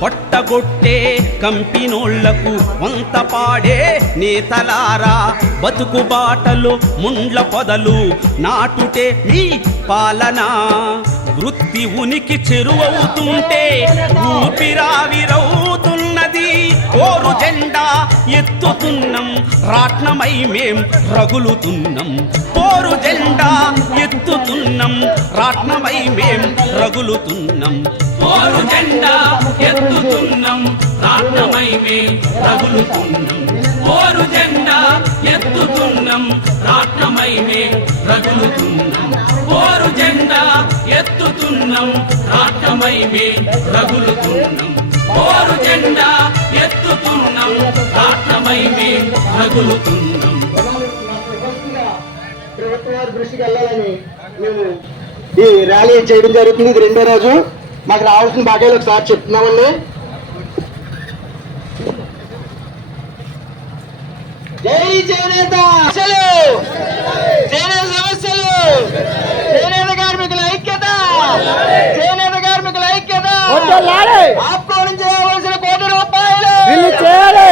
పొట్టగొట్టే కంపినోళ్లకు వంత పాడే నేతలారా, బతుకు బాటలు ముండ్ల పొదలు నాటుటే మీ పాలన. వృత్తి ఉనికి చెరువవుతుంటే ఊపిరావిరవుతున్నది. కోరు జెండా ఎత్తుతున్నం, రాట్నమై మేం రగులుతున్నం. కోరు జెండా ఎత్తుతున్నం, రాట్నమై మేం రగులుతున్నం. కోరు జెండా ఎత్తుతున్నం, రాట్నమై మేం రగులుతున్నం. కోరు జెండా ఎత్తుతున్నం, రాట్నమై మేం రగులుతున్నం. కోరు జెండా ఎత్తుతున్నం, రాట్నమై మేం రగులుతున్నం. కోరు జెండా ఎత్తుతున్నం, రాట్నమై మేం రగులుతున్నం. ప్రభుత్వం వారి దృష్టికి వెళ్ళాలని మేము ఈ ర్యాలీ చేయడం జరుగుతుంది. ఇది రెండో రోజు. మాకు రావాల్సిన బాధ్యతలు ఒకసారి చెప్తున్నామండి. జై చేనేత, చేనేత సమస్యలు, చేనేత కార్మికుల ఐక్యత, చేనేత కార్మికుల ఐక్యత. ఆపుకోవడం చేయవలసిన ₹1 కోటి